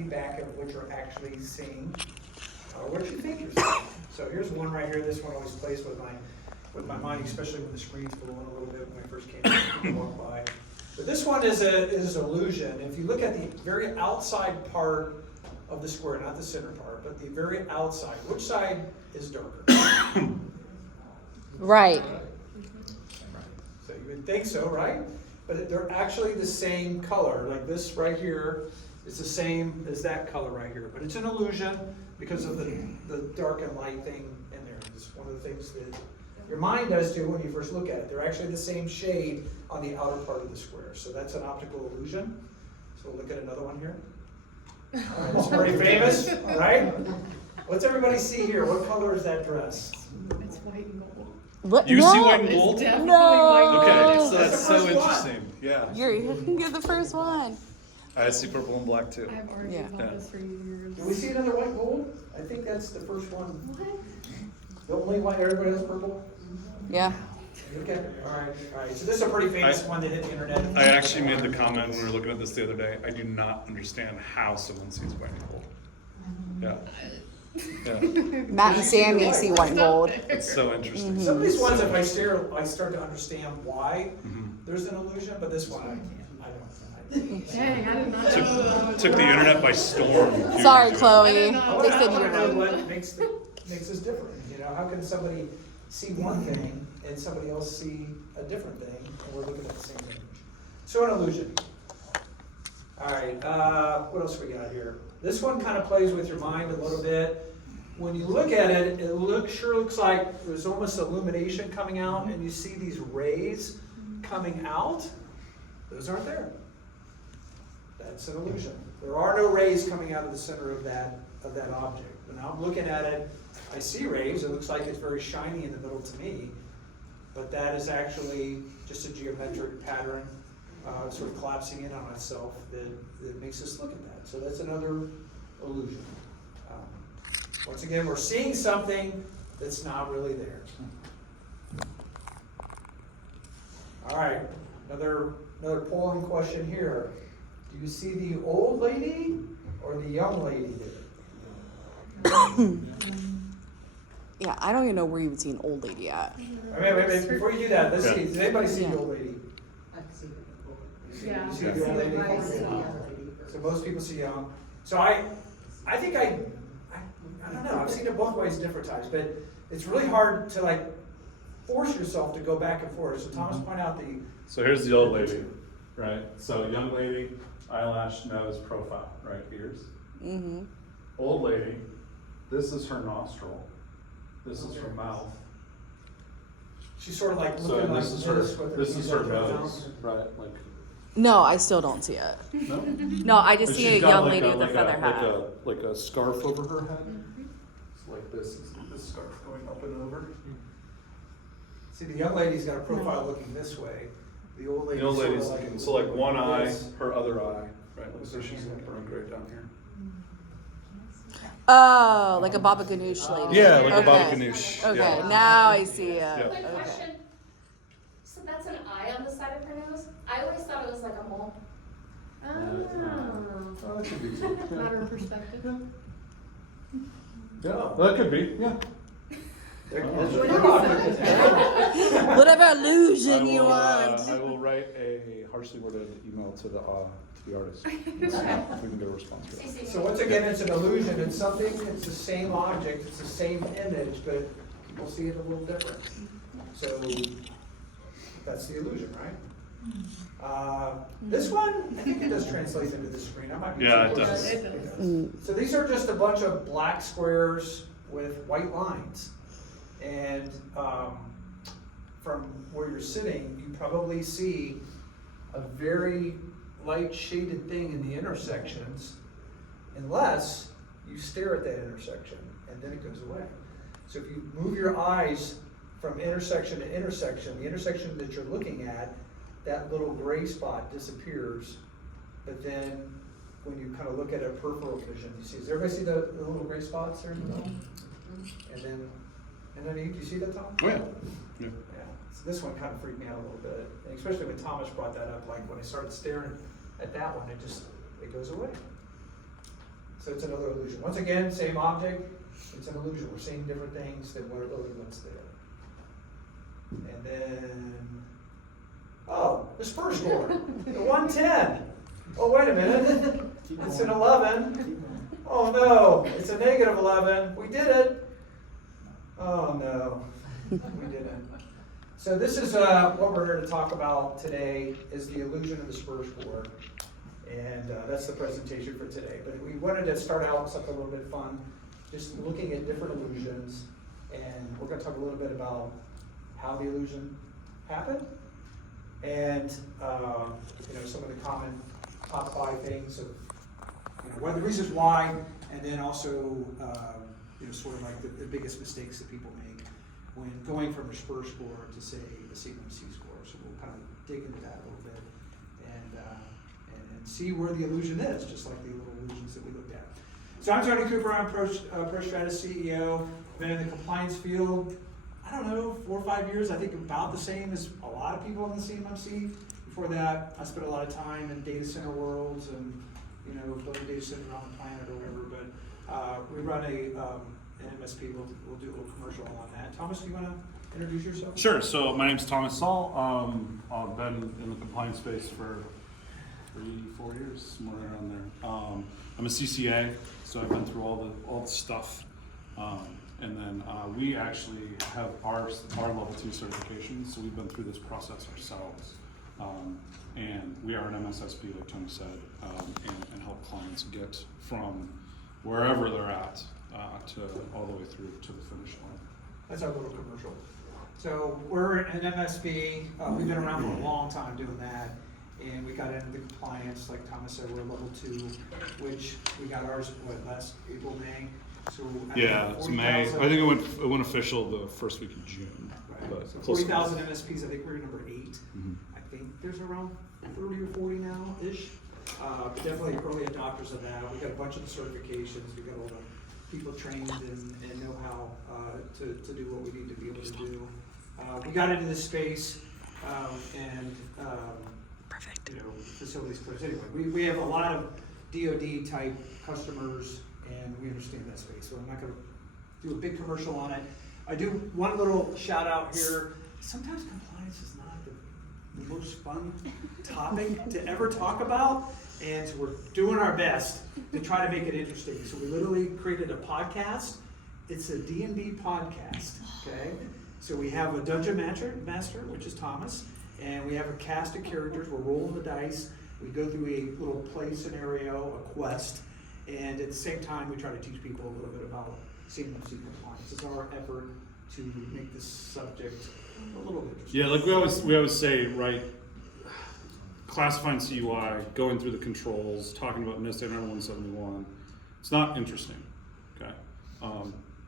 feedback of what you're actually seeing or what you think you're seeing. So here's one right here. This one always plays with my mind, especially when the screen's glowing a little bit when I first came in, walk by. But this one is illusion. If you look at the very outside part of the square, not the center part, but the very outside, which side is darker? Right. So you would think so, right? But they're actually the same color. Like this right here is the same as that color right here. But it's an illusion because of the dark and light thing in there. It's one of the things that your mind does too when you first look at it. They're actually the same shade on the outer part of the square. So that's an optical illusion. So we'll look at another one here. All right, it's pretty famous, right? What's everybody see here? What color is that dress? It's white and gold. What? You no. see white and gold? It's definitely No. white and Okay, gold. so that's That's the so first one. interesting. Yeah. You're the first one. I see purple and black too. I've argued Yeah. about this for years. Do we see another white gold? I think that's the first one. What? The only white, everybody else purple? Yeah. Okay, all right. So this is a pretty famous one that hit the internet. I actually made the comment when we were looking at this the other day. I do not understand how someone sees white and gold. Yeah. Yeah. Matt and Sammy see white and gold. It's so interesting. Some of these ones, So if I stare, I start to understand why Mhm. there's an illusion, but this one I can't. I don't. Dang, I did not know that was took the white. internet by storm. a few years Sorry, ago. Chloe. I I want They said to you were know wrong. what makes us different. You know, how can somebody see one thing and somebody else see a different thing, and we're looking at the same image? So an illusion. All right. What else we got here? This one kind of plays with your mind a little bit. When you look at it, it sure looks like there's almost illumination coming out, and you see these rays coming out. Those aren't there. That's an illusion. There are no rays coming out of the center of that object. But now I'm looking at it, I see rays. It looks like it's very shiny in the middle to me, but that is actually just a geometric pattern, sort of collapsing in on itself that makes us look at that. So that's another illusion. Once again, we're seeing something that's not really there. All right, another polling question here. Do you see the old lady or the young lady there? Yeah, I don't even know where you would see an old lady at. Wait. Before you do that, let's Yeah. see. Does anybody see Yeah. the old lady? Yeah. You see the old lady? So most people see young. So I think I don't know. I've seen it both ways, different times, but it's really hard to like force yourself to go back and forth. So Thomas, point out the. So here's the old lady, right? So young lady, eyelash, nose, profile, right? Ears. Mm-hmm. Old lady, this is her nostril. This is her mouth. She's sort of like So looking like this is with her. her This is fingers her up her mouth. nose, right? Like No, I still don't see it. no. No, I just And see a she's got young like lady a- with a like feather hat. like a scarf over her head. It's like this. It's this scarf going up and over. See, the young lady's got a profile looking this way. The old lady's The old lady's sort of looking, so like one eye, this. her other eye, right? Like so she's looking right down here. Oh, like a Baba Ganoush lady. Yeah, like a Okay. Baba Ganoush. Okay, Yeah. now I see it. Yeah. Quick Okay. question. So that's an eye on the side of her nose? I always thought it was like a mole. Oh. Oh, that could be too. Matter of perspective. Yeah, that could be. Yeah. Whatever illusion you want. I will write a harshly worded email to the artist. And see if we can get a response. to it. So once again, it's an illusion. It's something, it's the same object, it's the same image, but people see it a little different. So that's the illusion, right? This one, I think it does translate into the screen. I might be Yeah, it too does. close. It does. Mm. So these are just a bunch of black squares with white lines. And from where you're sitting, you probably see a very light shaded thing in the intersections, unless you stare at that intersection, and then it goes away. So if you move your eyes from intersection to intersection, the intersection that you're looking at, that little gray spot disappears, but then when you kind of look at a peripheral vision, you see, does everybody see the little gray spots there in the middle? And then do you see that, Tom? Oh, yeah. Yeah. Yeah, so this one kind of freaked me out a little bit, and especially when Thomas brought that up, like when I started staring at that one, it goes away. So it's another illusion. Once again, same object, it's an illusion. We're seeing different things than what really what's there. And then, oh, the SPRS score, the 110. Oh, wait a minute, it's an 11. Oh no, it's a negative 11. We did it. Oh no, we didn't. So this is what we're here to talk about today, is the illusion of the SPRS score. And that's the presentation for today. But we wanted to start out with something a little bit fun, just looking at different illusions. And we're going to talk a little bit about how the illusion happened, and some of the common top 5 things of what the reasons why, and then also sort of like the biggest mistakes that people make when going from a SPRS score to say a CMMC score. So we'll kind of dig into that a little bit and see where the illusion is, just like the little illusions that we looked at. So I'm Tony Cooper, I'm ProStratus CEO, been in the compliance field, I don't know, 4 or 5 years, I think about the same as a lot of people in the CMMC. Before that, I spent a lot of time in data center worlds and, building data centers around the planet or whatever, but we run an MSP, we'll do a little commercial on that. Thomas, do you want to introduce yourself? Sure. So my name's Thomas Saul. I've been in the compliance space for 3-4 years, somewhere around there. I'm a CCA, so I've been through all the stuff. And then we actually have our level 2 certification, so we've been through this process ourselves. And we are an MSSP, like Tony said, and help clients get from wherever they're at to all the way through to the finish line. That's our little commercial. So we're an MSP, we've been around for a long time doing that, and we got into compliance, like Thomas said, we're level 2, which we got ours, last April, May? So Yeah, it's May. I think it went official the first week of June. Right. But So close 40,000 MSPs, I think we're number 8. Mhm. I think there's around 30 or 40 now-ish. But definitely early adopters of that. We got a bunch of the certifications. We got all the people trained and know how to do what we need to be able to do. We got into this space and Perfect. facilities clearance. Anyway, we have a lot of DoD type customers, and we understand that space. So I'm not going to do a big commercial on it. I do one little shout out here. Sometimes compliance is not the most fun topic to ever talk about, and so we're doing our best to try to make it interesting. So we literally created a podcast. It's a D&D podcast, okay? So we have a dungeon master, which is Thomas, and we have a cast of characters. We're rolling the dice. We go through a little play scenario, a quest, and at the same time, we try to teach people a little bit about CMMC compliance. It's our effort to make this subject a little bit interesting. Yeah, like we always say, right? Classifying CUI, going through the controls, talking about NIST 171. It's not interesting, okay?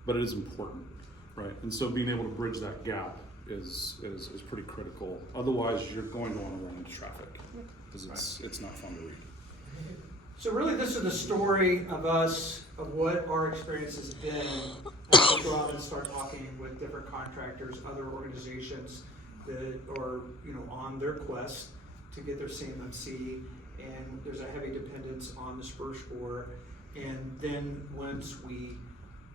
But it is important, right? And so being able to bridge that gap is pretty critical. Otherwise, you're going to want to run into traffic because it's not fun to read. So really, this is the story of us, of what our experience has been as we go out and start talking with different contractors, other organizations that are, on their quest to get their CMMC, and there's a heavy dependence on the SPRS score. And then once we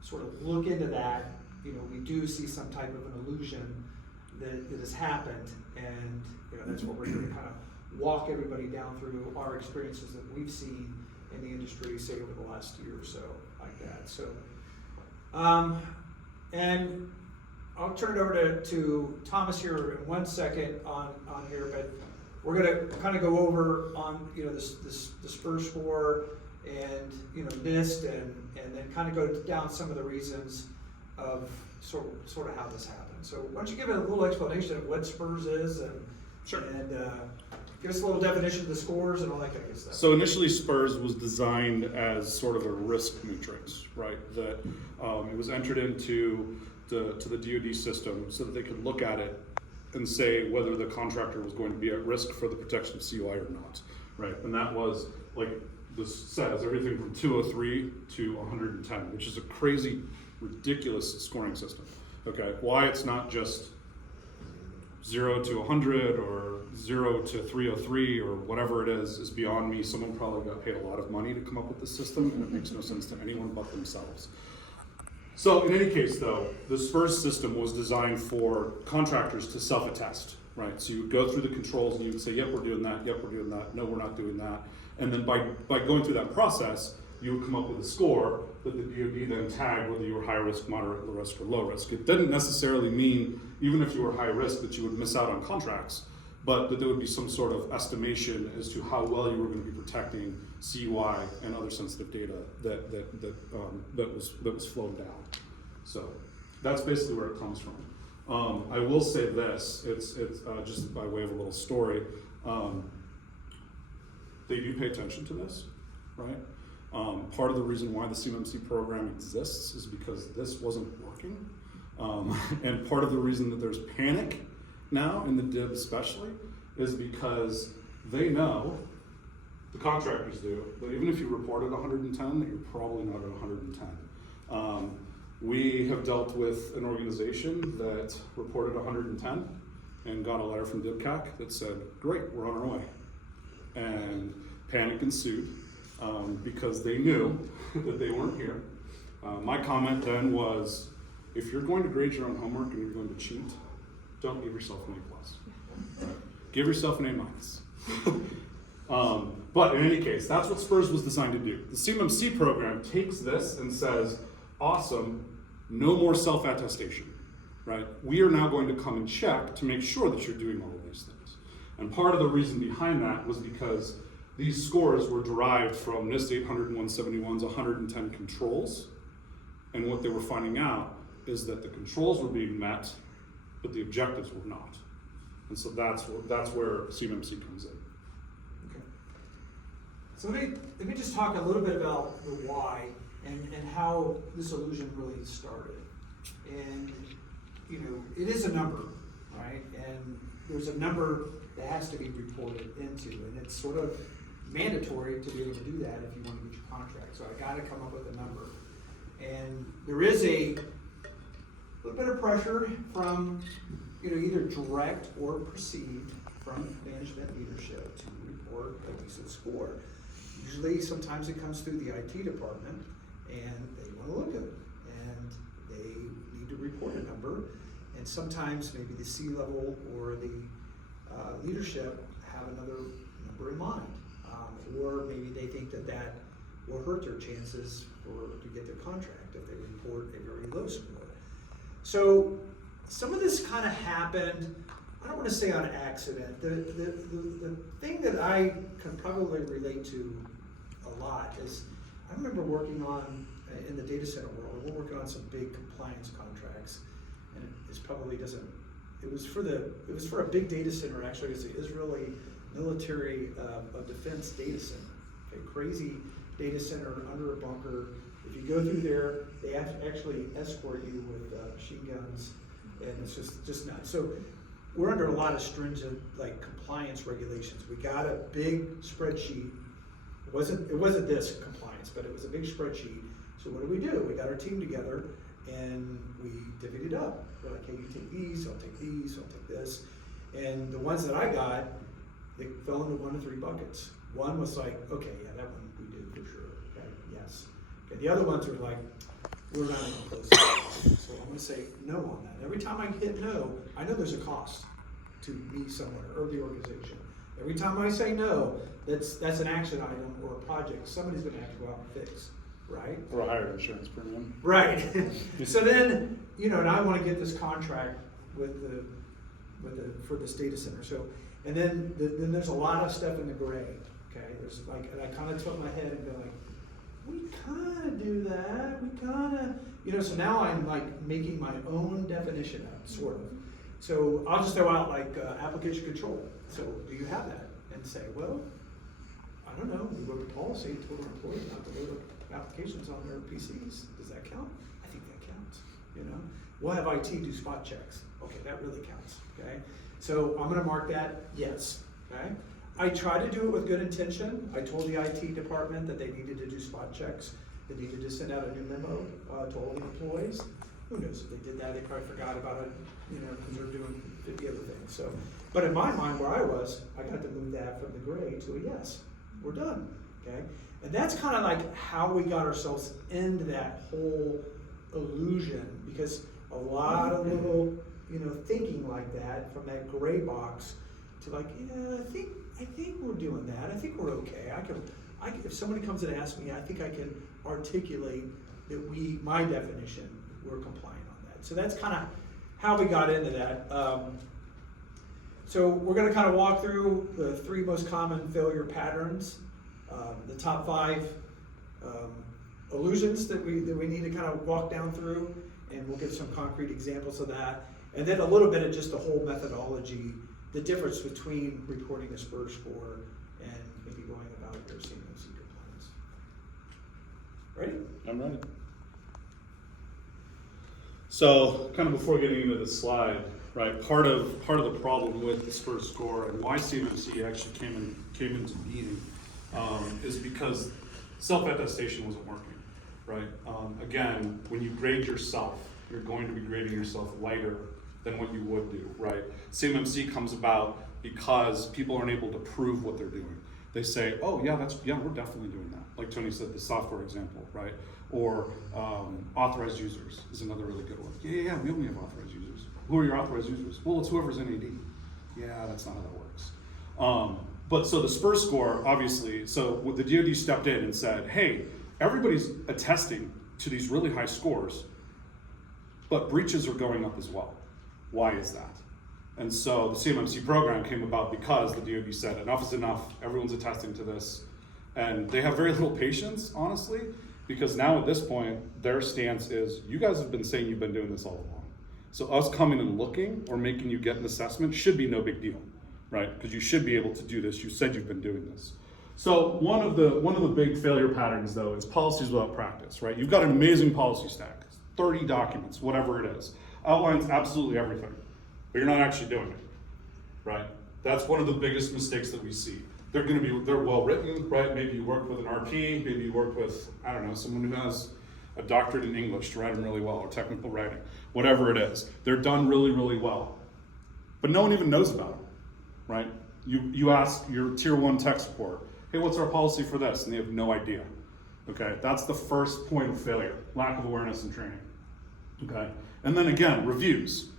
sort of look into that, we do see some type of an illusion that has happened, and that's what we're going to kind of walk everybody down through our experiences that we've seen in the industry, say over the last year or so, like that. So, and I'll turn it over to Thomas here in 1 second on here, but we're going to kind of go over on the SPRS score and NIST and then kind of go down some of the reasons of sort of how this happened. So why don't you give it a little explanation of what SPRS is and Sure. And give us a little definition of the scores and all that kind of good stuff. So initially, SPRS was designed as sort of a risk matrix, right? That it was entered into the DoD system so that they could look at it and say whether the contractor was going to be at risk for the protection of CUI or not, right? And that was, like this says, everything from 203 to 110, which is a crazy, ridiculous scoring system. Okay, why it's not just 0 to 100 or 0 to 303 or whatever it is beyond me. Someone probably got paid a lot of money to come up with this system, and it makes no sense to anyone but themselves. So in any case though, the SPRS system was designed for contractors to self-attest, right? So you would go through the controls and you would say, yep, we're doing that, yep, we're doing that, no, we're not doing that. And then by going through that process, you would come up with a score that the DoD then tagged whether you were high risk, moderate risk, or low risk. It didn't necessarily mean, even if you were high risk, that you would miss out on contracts, but that there would be some sort of estimation as to how well you were going to be protecting CUI and other sensitive data that was flowed down. So that's basically where it comes from. I will say this, it's just by way of a little story. They do pay attention to this, right? Part of the reason why the CMMC program exists is because this wasn't working. And part of the reason that there's panic now in the DIB especially is because they know, the contractors do, that even if you reported 110, that you're probably not at 110. We have dealt with an organization that reported 110 and got a letter from DIBCAC that said, great, we're on our way. And panic ensued because they knew that they weren't here. My comment then was, if you're going to grade your own homework and you're going to cheat, don't give yourself an A+. Right? Give yourself an A-. But in any case, that's what SPRS was designed to do. The CMMC program takes this and says, awesome, no more self-attestation, right? We are now going to come and check to make sure that you're doing all of these things. And part of the reason behind that was because these scores were derived from NIST 800 and 171's 110 controls. And what they were finding out is that the controls were being met, but the objectives were not. And so that's where CMMC comes in. Okay. So let me just talk a little bit about the why and how this illusion really started. And you know, it is a number, right? And there's a number that has to be reported into, and it's sort of mandatory to be able to do that if you want to get your contract. So I got to come up with a number. And there is a little bit of pressure from, you know, either direct or perceived from management leadership to report a decent score. Usually, sometimes it comes through the IT department, and they want to look at it, and they need to report a number. And sometimes maybe the C-level or the leadership have another number in mind, or maybe they think that that will hurt their chances to get their contract if they report a very low score. So some of this kind of happened, I don't want to say on accident. The thing that I can probably relate to a lot is, I remember working on, in the data center world, we're working on some big compliance contracts, and it probably doesn't, it was for a big data center, actually. It's the Israeli military of defense data center. Okay, crazy data center under a bunker. If you go through there, they actually escort you with machine guns, and it's just nuts. So we're under a lot of stringent compliance regulations. We got a big spreadsheet. It wasn't this compliance, but it was a big spreadsheet. So what do? We got our team together and we divvied it up. We're like, hey, you take these, I'll take these, I'll take this. And the ones that I got, they fell into 1 of 3 buckets. One was like, okay, yeah, that one we do for sure. Okay, yes. Okay, the other ones were like, we're not even close. So I'm gonna say no on that. Every time I hit no, I know there's a cost to me somewhere or the organization. Every time I say no, that's an action item or a project somebody's gonna have to go out and fix, right? Or a higher insurance premium. Right. So then, you know, and I want to get this contract for this data center. So, and then there's a lot of stuff in the gray. Okay, there's and I kind of tilt my head and go like, we kind of do that. We kind of, you know. So now I'm making my own definition up, sort of. So I'll just throw out application control. So do you have that? And say, well, I don't know. We wrote a policy and told our employees not to load applications on their PCs. Does that count? I think that counts. You know, we'll have IT do spot checks. Okay, that really counts. Okay, so I'm going to mark that yes. Okay, I try to do it with good intention. I told the IT department that they needed to do spot checks. They needed to send out a new memo to all the employees. who knows if they did that, they probably forgot about it, you know, because they're doing 50 other things, so. But in my mind, where I was, I got to move that from the gray to a yes, we're done, okay? And that's kind of like how we got ourselves into that whole illusion, because a lot of little, you know, thinking like that, from that gray box to like, yeah, I think we're doing that, I think we're okay, if somebody comes and asks me, I think I can articulate that my definition, we're compliant on that. So that's kind of how we got into that. So we're going to kind of walk through the 3 most common failure patterns, the top 5 illusions that we need to kind of walk down through, and we'll give some concrete examples of that. And then a little bit of just the whole methodology, the difference between reporting a SPRS score and maybe going about your CMMC compliance. Ready? I'm ready. So, kind of before getting into the slide, right? Part of the problem with the SPRS score and why CMMC actually came into being is because self-attestation wasn't working, right? Again, when you grade yourself, you're going to be grading yourself lighter than what you would do, right? CMMC comes about because people aren't able to prove what they're doing. They say, oh yeah, we're definitely doing that. Like Tony said, the software example, right? Or authorized users is another really good one. Yeah, we only have authorized users. Who are your authorized users? Well, it's whoever's NAD. Yeah, that's not how that works. But so the SPRS score, obviously, so the DoD stepped in and said, hey, everybody's attesting to these really high scores, but breaches are going up as well. Why is that? And so the CMMC program came about because the DoD said enough is enough, everyone's attesting to this. And they have very little patience, honestly, because now at this point, their stance is, you guys have been saying you've been doing this all along. So us coming and looking or making you get an assessment should be no big deal, right? Because you should be able to do this, you said you've been doing this. So one of the big failure patterns though is policies without practice, right? You've got an amazing policy stack, 30 documents, whatever it is, outlines absolutely everything, but you're not actually doing it, right? That's one of the biggest mistakes that we see. They're well written, right? Maybe you worked with an RP, maybe you worked with, I don't know, someone who has a doctorate in English to write them really well, or technical writing, whatever it is. They're done really, really well. But no one even knows about them, right? You ask your tier 1 tech support, hey, what's our policy for this? And they have no idea, okay? That's the first point of failure, lack of awareness and training, okay? And then again, reviews.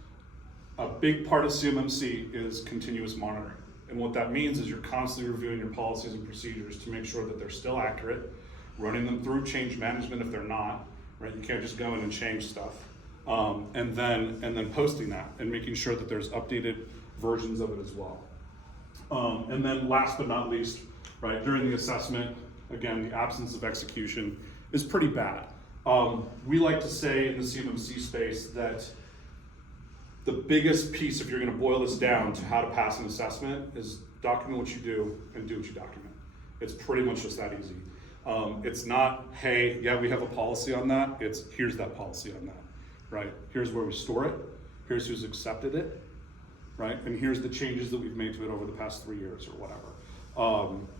A big part of CMMC is continuous monitoring. And what that means is you're constantly reviewing your policies and procedures to make sure that they're still accurate, running them through change management if they're not, right? You can't just go in and change stuff. And then posting that and making sure that there's updated versions of it as well. And then last but not least, right, during the assessment, again, the absence of execution is pretty bad. We like to say in the CMMC space that the biggest piece, if you're going to boil this down to how to pass an assessment, is document what you do and do what you document. It's pretty much just that easy. It's not, hey, yeah, we have a policy on that. It's, here's that policy on that, right? Here's where we store it. Here's who's accepted it, right? And here's the changes that we've made to it over the past 3 years or whatever.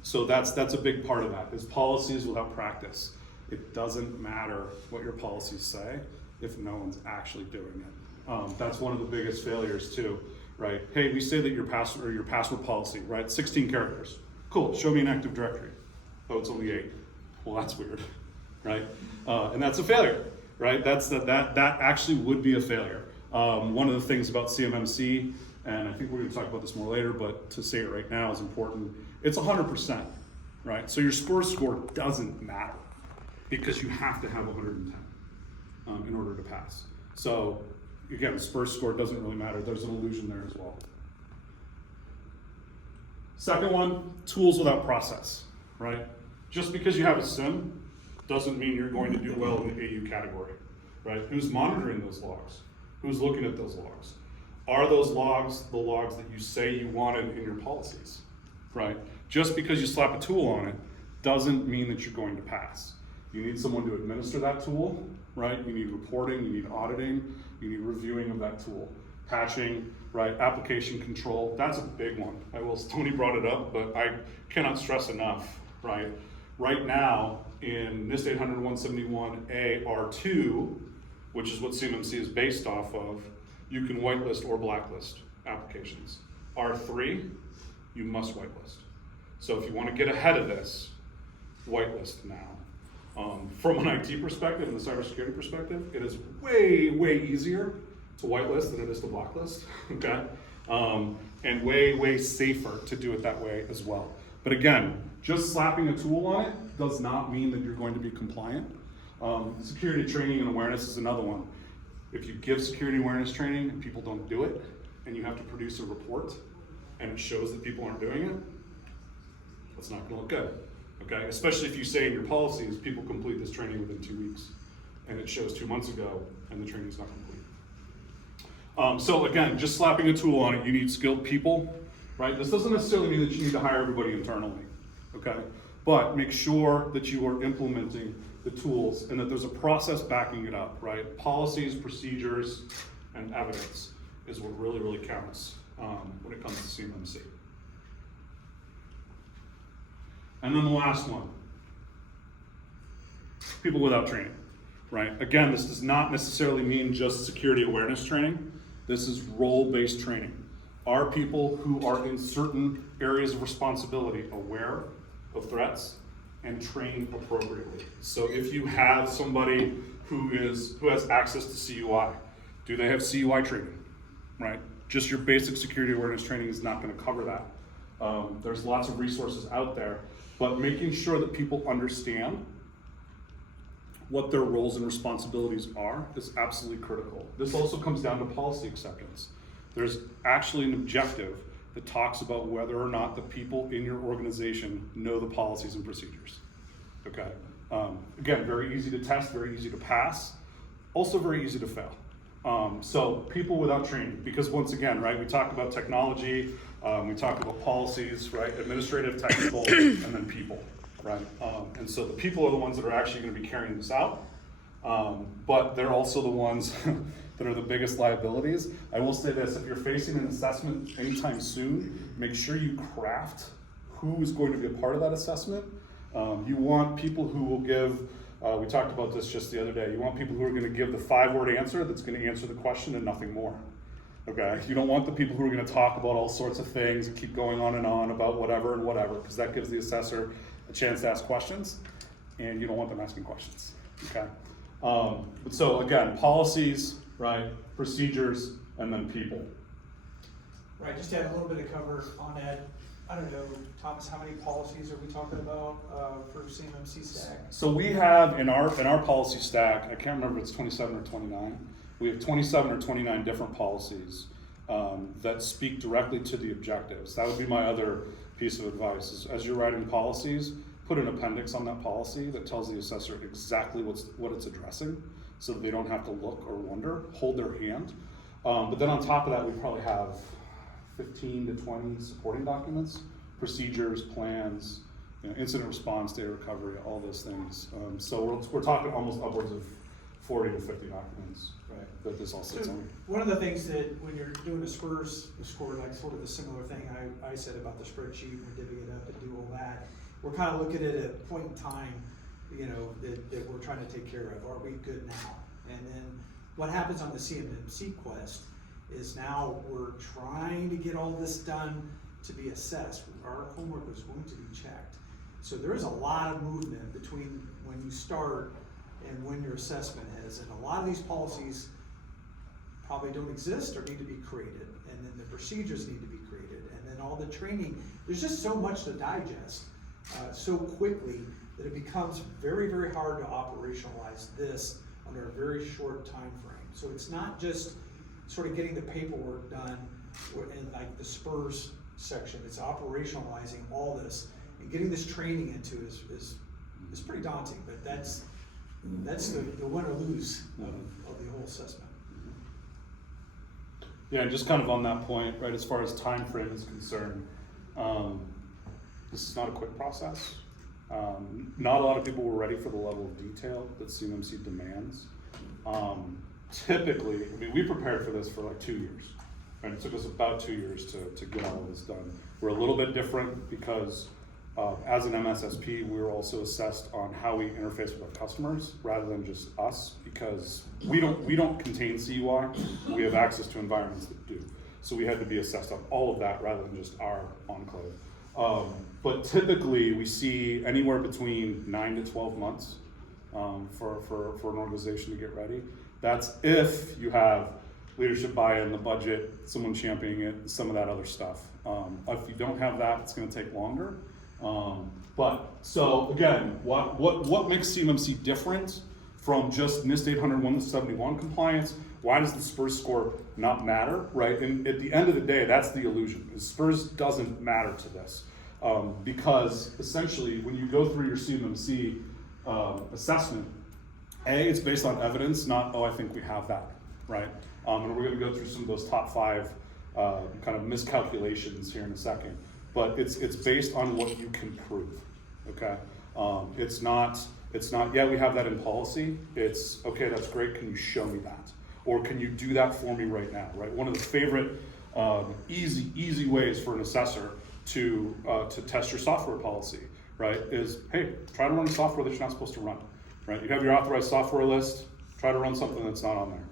So that's a big part of that, is policies without practice. It doesn't matter what your policies say if no one's actually doing it. That's one of the biggest failures too, right? Hey, we say that your password policy, right? 16 characters. Cool, show me an Active Directory. Oh, it's only 8. Well, that's weird, right? And that's a failure, right? That actually would be a failure. One of the things about CMMC, and I think we're gonna talk about this more later, but to say it right now is important, it's 100%, right? So your SPRS score doesn't matter because you have to have 110 in order to pass. So again, the SPRS score doesn't really matter. There's an illusion there as well. Second one, tools without process, right? Just because you have a SIM doesn't mean you're going to do well in the AU category, right? Who's monitoring those logs? Who's looking at those logs? Are those logs the logs that you say you wanted in your policies, right? Just because you slap a tool on it doesn't mean that you're going to pass. You need someone to administer that tool, right? You need reporting, you need auditing, you need reviewing of that tool. Patching, right? Application control, that's a big one. Tony brought it up, but I cannot stress enough, right? Right now, in NIST 800-171A R2, which is what CMMC is based off of, you can whitelist or blacklist applications. R3, you must whitelist. So if you want to get ahead of this, whitelist now. From an IT perspective and the cybersecurity perspective, it is way, way easier to whitelist than it is to blacklist, okay? And way, way safer to do it that way as well. But again, just slapping a tool on it does not mean that you're going to be compliant. Security training and awareness is another one. If you give security awareness training and people don't do it, and you have to produce a report, and it shows that people aren't doing it, that's not gonna look good, okay? Especially if you say in your policies, people complete this training within 2 weeks, and it shows 2 months ago, and the training's not complete. So again, just slapping a tool on it, you need skilled people, right? This doesn't necessarily mean that you need to hire everybody internally, okay? But make sure that you are implementing the tools and that there's a process backing it up, right? Policies, procedures, and evidence is what really, really counts when it comes to CMMC. And then the last one, people without training, right? Again, this does not necessarily mean just security awareness training. This is role-based training. Are people who are in certain areas of responsibility aware of threats and trained appropriately? So if you have somebody who has access to CUI, do they have CUI training, right? Just your basic security awareness training is not going to cover that. There's lots of resources out there, but making sure that people understand what their roles and responsibilities are is absolutely critical. This also comes down to policy acceptance. There's actually an objective that talks about whether or not the people in your organization know the policies and procedures, okay? Again, very easy to test, very easy to pass, also very easy to fail. So people without training, because once again, right, we talk about technology, we talk about policies, right, administrative, technical, and then people, right? And so the people are the ones that are actually going to be carrying this out, but they're also the ones that are the biggest liabilities. I will say this, if you're facing an assessment anytime soon, make sure you craft who is going to be a part of that assessment. You want people who will give, we talked about this just the other day, you want people who are going to give the 5-word answer that's going to answer the question and nothing more. Okay, you don't want the people who are going to talk about all sorts of things and keep going on and on about whatever and whatever, because that gives the assessor a chance to ask questions, and you don't want them asking questions, okay? But so again, policies, right, procedures, and then people. Right, just to add a little bit of cover on that. I don't know, Thomas, how many policies are we talking about for CMMC stack? So we have in our policy stack, I can't remember if it's 27 or 29. We have 27 or 29 different policies that speak directly to the objectives. That would be my other piece of advice. Is as you're writing policies, put an appendix on that policy that tells the assessor exactly what it's addressing, so that they don't have to look or wonder, hold their hand. But then on top of that, we probably have 15 to 20 supporting documents, procedures, plans, incident response, data recovery, all those things. So we're talking almost upwards of 40 to 50 documents, right, that this all sits So on. one of the things that when you're doing a SPRS score, like sort of the similar thing I said about the spreadsheet, we're divvying it up and do all that. We're kind of looking at a point in time, that we're trying to take care of. Are we good now? And then what happens on the CMMC quest is now we're trying to get all this done to be assessed. Our homework is going to be checked. So there is a lot of movement between when you start and when your assessment is. And a lot of these policies probably don't exist or need to be created. And then the procedures need to be created. And then all the training, there's just so much to digest so quickly that it becomes very, very hard to operationalize this under a very short time frame. So it's not just sort of getting the paperwork done in like the SPRS section, it's operationalizing all this and getting this training into is pretty daunting, but that's the win or lose of the whole assessment. Yeah, and just kind of on that point, right, as far as time frame is concerned, this is not a quick process. Not a lot of people were ready for the level of detail that CMMC demands. Typically, I mean, we prepared for this for like 2 years, and it took us about 2 years to get all of this done. We're a little bit different because As an MSSP, we were also assessed on how we interface with our customers rather than just us, because we don't contain CUI. We have access to environments that do. So we had to be assessed on all of that rather than just our enclave. But typically, we see anywhere between 9 to 12 months for an organization to get ready. That's if you have leadership buy-in, the budget, someone championing it, some of that other stuff. If you don't have that, it's going to take longer. But so again, what makes CMMC different from just NIST 800-171 compliance? Why does the SPRS score not matter, right? And at the end of the day, that's the illusion. SPRS doesn't matter to this because essentially, when you go through your CMMC assessment, it's based on evidence, not, oh, I think we have that, right? And we're going to go through some of those top 5 kind of miscalculations here in a second. But it's based on what you can prove, okay? It's not, yeah, we have that in policy. It's, okay, that's great, can you show me that? Or can you do that for me right now, right? One of the favorite easy ways for an assessor to test your software policy, right, is, hey, try to run software that you're not supposed to run, right? You have your authorized software list, try to run something that's not on there.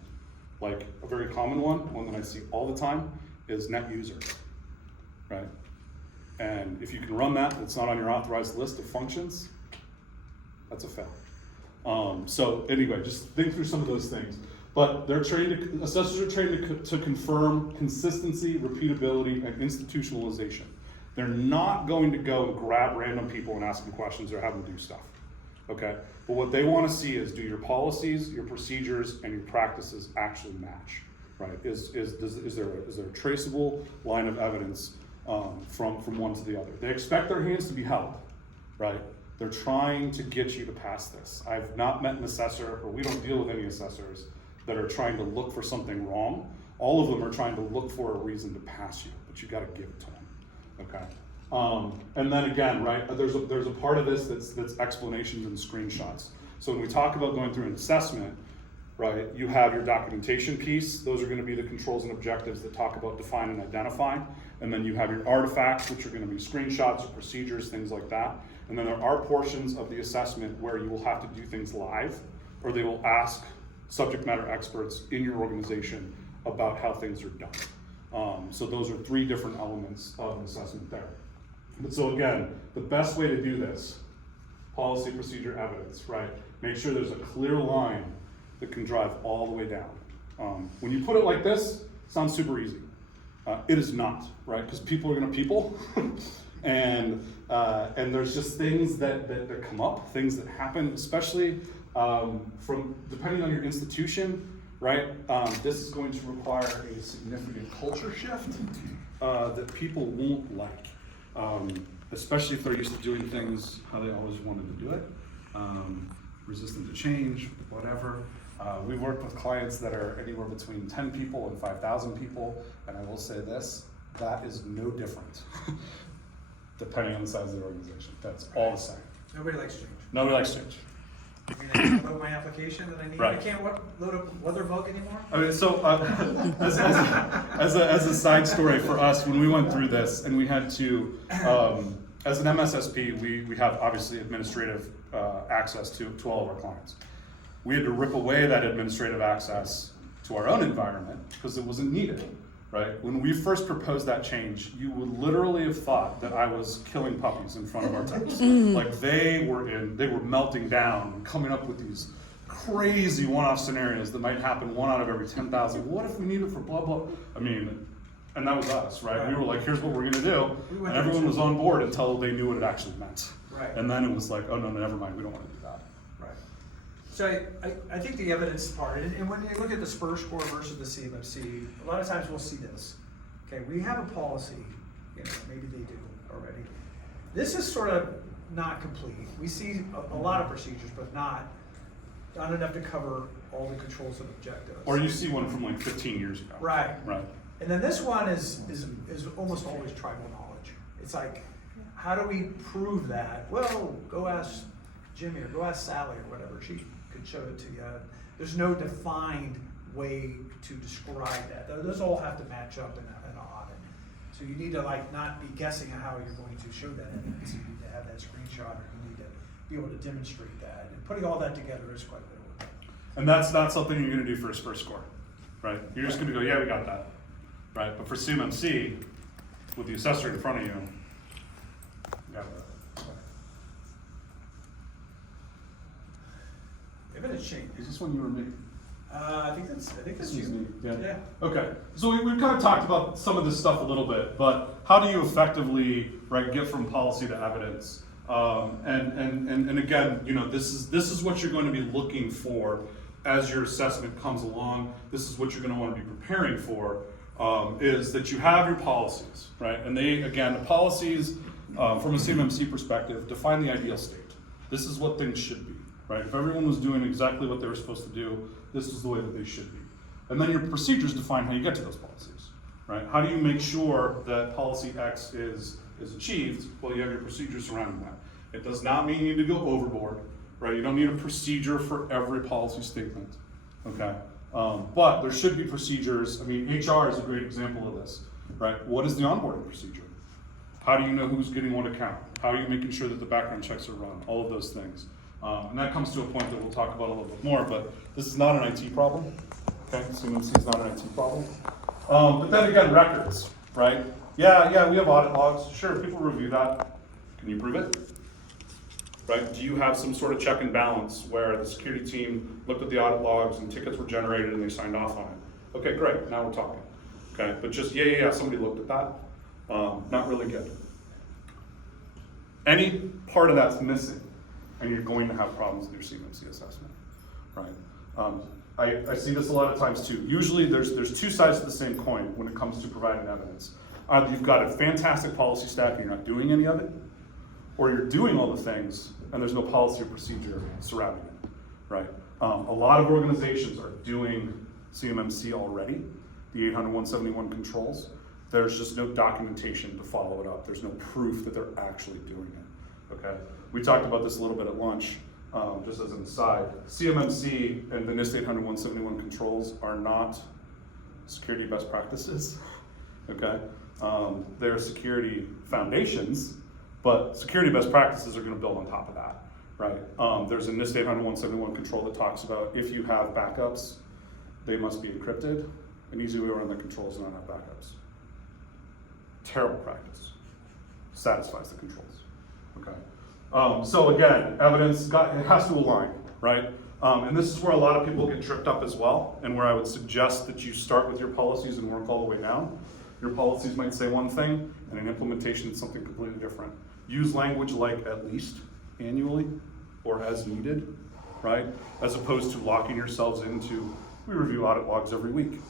Like a very common one that I see all the time is net user, right? And if you can run that, it's not on your authorized list of functions, that's a fail. So anyway, just think through some of those things. But they're trained assessors are trained to confirm consistency, repeatability, and institutionalization. They're not going to go and grab random people and ask them questions or have them do stuff, okay? But what they want to see is, do your policies, your procedures, and your practices actually match, right? Is there a traceable line of evidence from one to the other? They expect their hands to be held, right? They're trying to get you to pass this. I've not met an assessor, or we don't deal with any assessors that are trying to look for something wrong. All of them are trying to look for a reason to pass you, but you got to give it to them, okay? And then again, right, there's a part of this that's explanations and screenshots. So when we talk about going through an assessment, right, you have your documentation piece. Those are going to be the controls and objectives that talk about define and identify. And then you have your artifacts, which are going to be screenshots or procedures, things like that. And then there are portions of the assessment where you will have to do things live, or they will ask subject matter experts in your organization about how things are done. So those are 3 different elements of an assessment there. But so again, the best way to do this, policy, procedure, evidence, right? Make sure there's a clear line that can drive all the way down. When you put it like this, it sounds super easy. It is not, right? Because people are gonna people. and there's just things that come up, things that happen, especially from depending on your institution, right? This is going to require a significant culture shift that people won't like, especially if they're used to doing things how they always wanted to do it, resistant to change, whatever. We've worked with clients that are anywhere between 10 people and 5,000 people, and I will say this, that is no different, depending on the size of the organization. That's all the same. Nobody likes change. Nobody likes change. I mean, I can't load my application that I need. Right. I can't load a WeatherBug anymore. I mean, so as a side story for us, when we went through this and we had to, as an MSSP, we have obviously administrative access to all of our clients. We had to rip away that administrative access to our own environment because it wasn't needed, right? When we first proposed that change, you would literally have thought that I was killing puppies in front of our techs. Like they were melting down and coming up with these crazy one-off scenarios that might happen 1 out of every 10,000. What if we need it for blah, blah? I mean, and that was us, right? We were like, here's what we're gonna do. And everyone was on board until they knew what it actually meant. Right. And then it was like, oh no, never mind, we don't wanna do that. Right. So I think the evidence part, and when you look at the SPRS score versus the CMMC, a lot of times we'll see this. Okay, we have a policy, maybe they do already. This is sort of not complete. We see a lot of procedures, but not enough to cover all the controls and objectives. Or you see one from like 15 years ago. Right. Right. And then this one is almost always tribal knowledge. It's like, how do we prove that? Well, go ask Jimmy or go ask Sally or whatever. She could show it to you. There's no defined way to describe that. Those all have to match up in an audit. So you need to not be guessing at how you're going to show that evidence. You need to have that screenshot, or you need to be able to demonstrate that. And putting all that together is quite a bit of work. And that's not something you're gonna do for a SPRS score, right? You're just gonna go, yeah, we got that, right? But for CMMC, with the assessor in front of you, you got that. Give it a shake. Is this one you or me? I think that's This is me, you. yeah. Okay, so we've kind of talked about some of this stuff a little bit, but how do you effectively, right, get from policy to evidence? And again, you know, this is what you're going to be looking for as your assessment comes along. This is what you're going to want to be preparing for, is that you have your policies, right? And they, again, the policies, from a CMMC perspective, define the ideal state. This is what things should be, right? If everyone was doing exactly what they were supposed to do, this is the way that they should be. And then your procedures define how you get to those policies, right? How do you make sure that policy X is achieved? Well, you have your procedures surrounding that. It does not mean you need to go overboard, right? You don't need a procedure for every policy statement, okay? But there should be procedures. I mean, HR is a great example of this, right? What is the onboarding procedure? How do you know who's getting what account? How are you making sure that the background checks are run? All of those things. And that comes to a point that we'll talk about a little bit more, but this is not an IT problem, okay? CMMC is not an IT problem. But then again, records, right? Yeah, we have audit logs. Sure, people review that. Can you prove it? Right? Do you have some sort of check and balance where the security team looked at the audit logs and tickets were generated and they signed off on it? Okay, great, now we're talking. Okay, but just, yeah, somebody looked at that. Not really good. Any part of that's missing, and you're going to have problems with your CMMC assessment, right? I see this a lot of times too. Usually there's two sides to the same coin when it comes to providing evidence. Either you've got a fantastic policy stack and you're not doing any of it, or you're doing all the things and there's no policy or procedure surrounding it, right? A lot of organizations are doing CMMC already, the 800-171 controls. There's just no documentation to follow it up. There's no proof that they're actually doing it, okay? We talked about this a little bit at lunch, just as an aside. CMMC and the NIST 800-171 controls are not security best practices, okay? They're security foundations, but security best practices are gonna build on top of that, right? There's a NIST 800-171 control that talks about if you have backups, they must be encrypted. An easy way to run the controls is not have backups. Terrible practice. Satisfies the controls, okay? So again, evidence, it has to align, right? And this is where a lot of people get tripped up as well, and where I would suggest that you start with your policies and work all the way down. Your policies might say one thing, and in implementation it's something completely different. Use language like at least annually or as needed, right? As opposed to locking yourselves into, we review audit logs every week.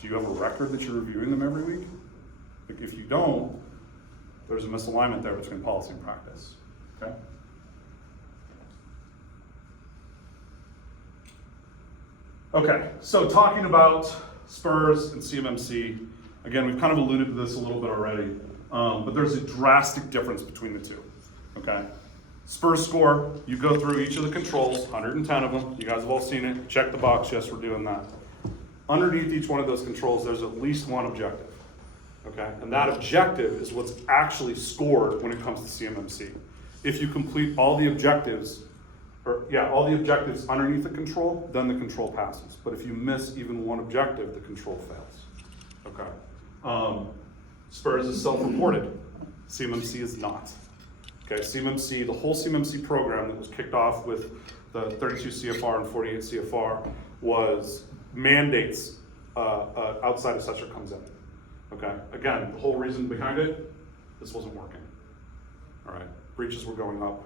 Do you have a record that you're reviewing them every week? If you don't, there's a misalignment there between policy and practice, okay? Okay, so talking about SPRS and CMMC, again, we've kind of alluded to this a little bit already, but there's a drastic difference between the two, okay? SPRS score, you go through each of the controls, 110 of them, you guys have all seen it, check the box, yes, we're doing that. Underneath each one of those controls, there's at least one objective, okay? And that objective is what's actually scored when it comes to CMMC. If you complete all the objectives, all the objectives underneath the control, then the control passes. But if you miss even one objective, the control fails, okay? SPRS is self-reported, CMMC is not. Okay, CMMC, the whole CMMC program that was kicked off with the 32 CFR and 48 CFR was mandates outside assessor comes in. Okay, again, the whole reason behind it, this wasn't working. All right, breaches were going up.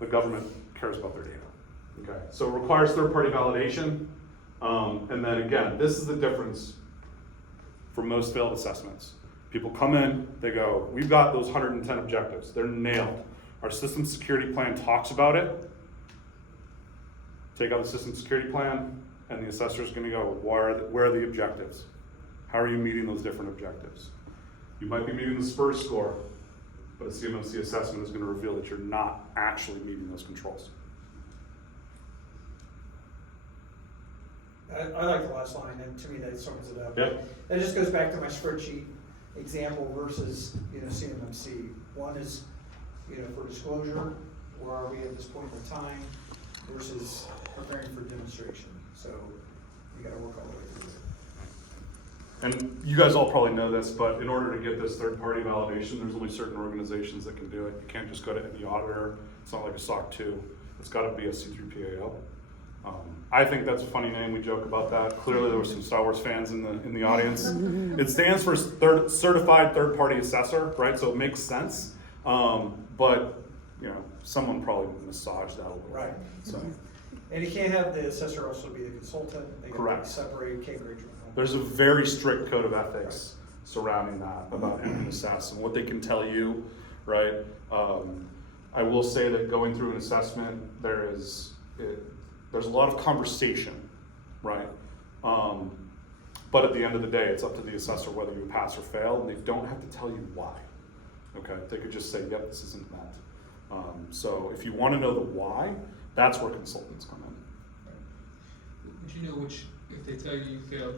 The government cares about their data. Okay, so it requires third-party validation. And then again, this is the difference for most failed assessments. People come in, they go, we've got those 110 objectives. They're nailed. Our system security plan talks about it. Take out the system security plan, and the assessor is going to go, where are the objectives? How are you meeting those different objectives? You might be meeting the SPRS score, but a CMMC assessment is going to reveal that you're not actually meeting those controls. I like the last line, and to me that sums it up. Yep. That just goes back to my spreadsheet example versus CMMC. One is for disclosure, where are we at this point in time versus preparing for demonstration. So we gotta work all the way through it. And you guys all probably know this, but in order to get this third-party validation, there's only certain organizations that can do it. You can't just go to any auditor. It's not like a SOC 2. It's got to be a C3PAO. I think that's a funny name. We joke about that. Clearly, there were some Star Wars fans in the audience. It stands for Certified Third-Party Assessor, right? So it makes sense. But someone probably massaged that a little. Right. So. And you can't have the assessor also be the consultant. They gotta Correct. be separated, can't grade your own. There's a very strict code of ethics surrounding that about any assess and what they can tell you, right? I will say that going through an assessment, there's a lot of conversation, right? But at the end of the day, it's up to the assessor whether you pass or fail, and they don't have to tell you why. Okay, they could just say, yep, this isn't met. So if you want to know the why, that's where consultants come in. Would you know which, if they tell you you failed,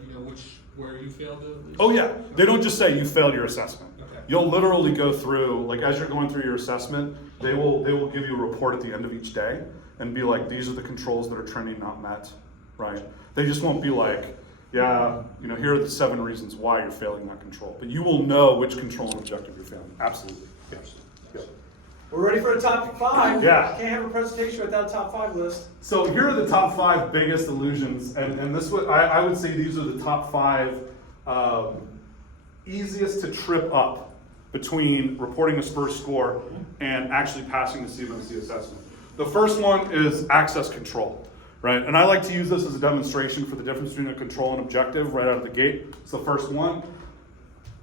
where you failed at least? Oh yeah, they don't just say you failed your assessment. Okay. You'll literally go through, like as you're going through your assessment, they will give you a report at the end of each day and be like, these are the controls that are trending not met, right? They just won't be like, yeah, here are the 7 reasons why you're failing that control. But you will know which control and objective you're failing. Absolutely. Yes. Yep. We're ready for the top 5. Yeah. Can't have a presentation without a top 5 list. So here are the top 5 biggest illusions, and this would I would say these are the top 5 easiest to trip up between reporting a SPRS score and actually passing the CMMC assessment. The first one is access control, right? And I like to use this as a demonstration for the difference between a control and objective right out of the gate. It's the first one.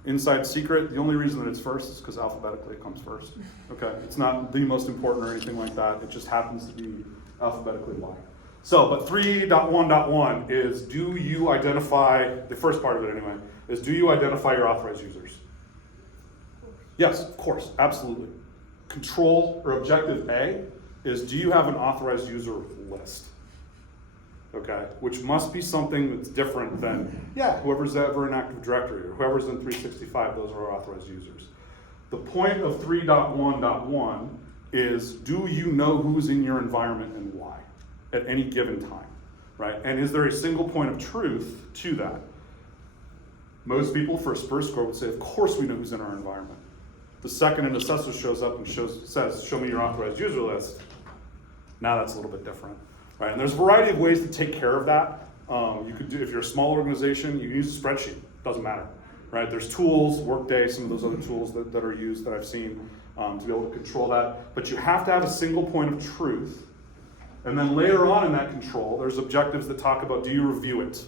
Inside secret, the only reason that it's first is because alphabetically it comes first. Okay, it's not the most important or anything like that. It just happens to be alphabetically why. So, but 3.1.1 is do you identify, the first part of it anyway, is do you identify your authorized users? Yes, of course, absolutely. Control or objective A is do you have an authorized user list? Okay, which must be something that's different than, whoever's ever in Active Directory or whoever's in 365, those are our authorized users. The point of 3.1.1 is do you know who's in your environment and why at any given time, right? And is there a single point of truth to that? Most people for a SPRS score would say, of course we know who's in our environment. The second an assessor shows up and says, show me your authorized user list, now that's a little bit different. Right, and there's a variety of ways to take care of that. You could do, if you're a small organization, you can use a spreadsheet, doesn't matter. Right, there's tools, Workday, some of those other tools that are used that I've seen to be able to control that. But you have to have a single point of truth. And then later on in that control, there's objectives that talk about do you review it?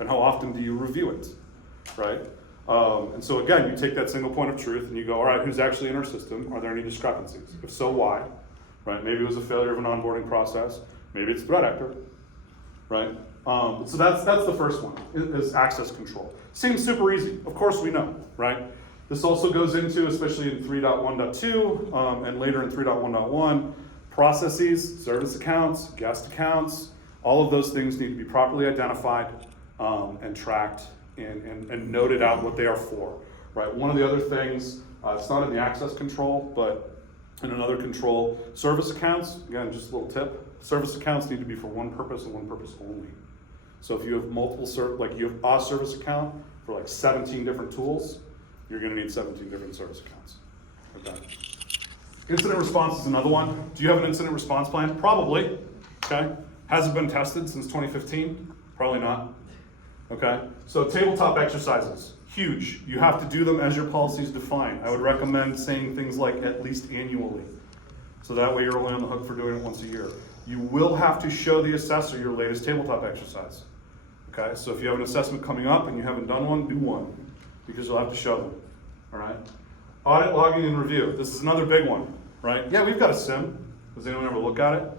And how often do you review it? Right? And so again, you take that single point of truth and you go, all right, who's actually in our system? Are there any discrepancies? If so, why? Right, maybe it was a failure of an onboarding process. Maybe it's a threat actor, right? So that's the first one, is access control. Seems super easy, of course we know, right? This also goes into, especially in 3.1.2 and later in 3.1.1, processes, service accounts, guest accounts, all of those things need to be properly identified and tracked and noted out what they are for, right? One of the other things, it's not in the access control, but in another control, service accounts, again, just a little tip, service accounts need to be for one purpose and one purpose only. So if you have multiple, like you have a service account for like 17 different tools, you're gonna need 17 different service accounts, okay? Incident response is another one. Do you have an incident response plan? Probably, okay? Has it been tested since 2015? Probably not, okay? So tabletop exercises, huge. You have to do them as your policies define. I would recommend saying things like at least annually. So that way you're only on the hook for doing it once a year. You will have to show the assessor your latest tabletop exercise. Okay, so if you have an assessment coming up and you haven't done one, do one, because you'll have to show them, all right? Audit, logging, and review. This is another big one, right? Yeah, we've got a SIM. Does anyone ever look at it?